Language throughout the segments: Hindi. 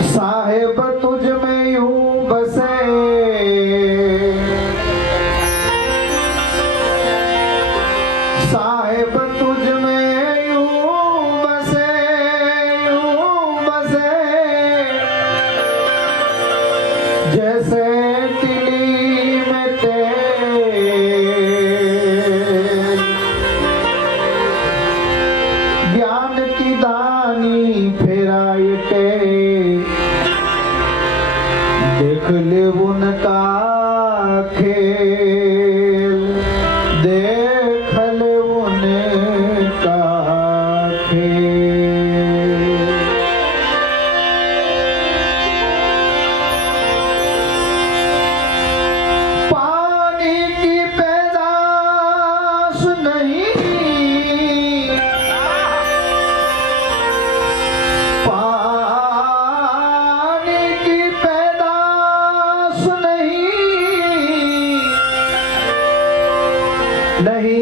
साहेब तुझ में हूँ बस dahil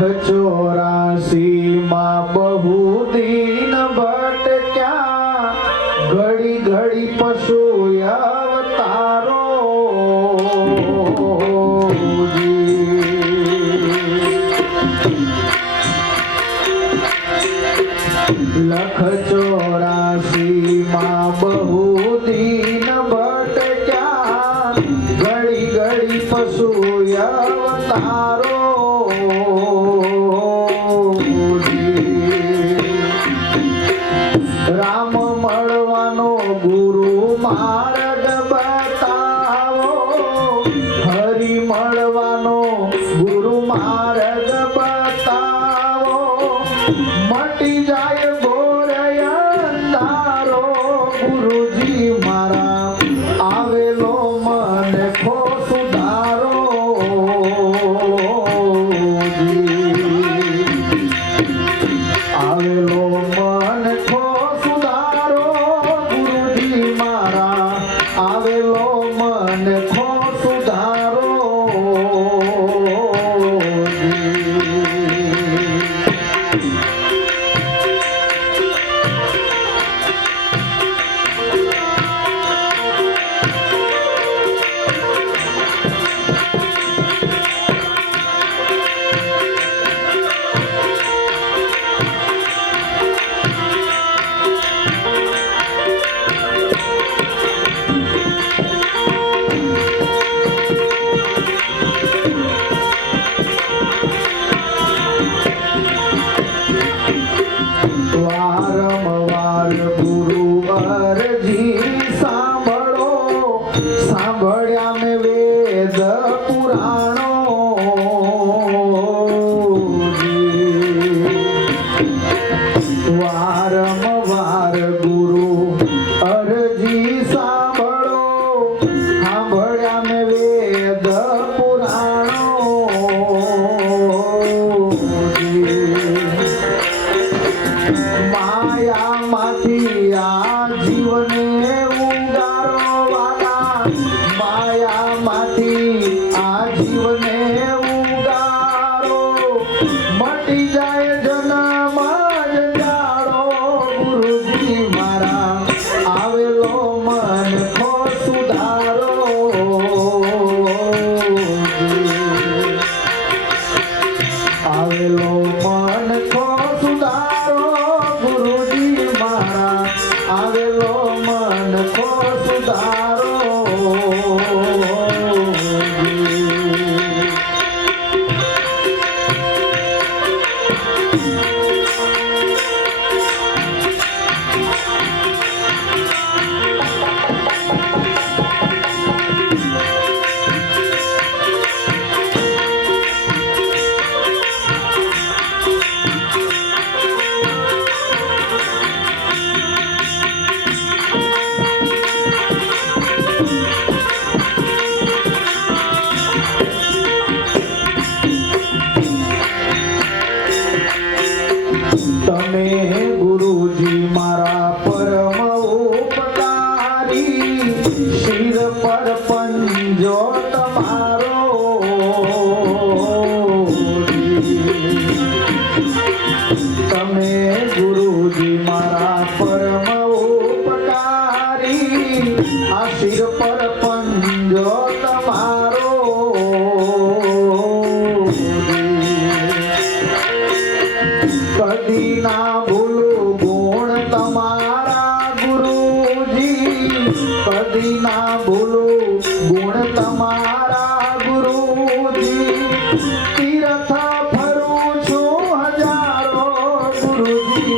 लख चौरासी माँ बहु दीन बट क्या? घड़ी घड़ी पशु अवतारो लख चौरासी माँ बहु दीन बट क्या? घड़ी घड़ी पशु अवतारो মাটি যায়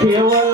Yeah. we.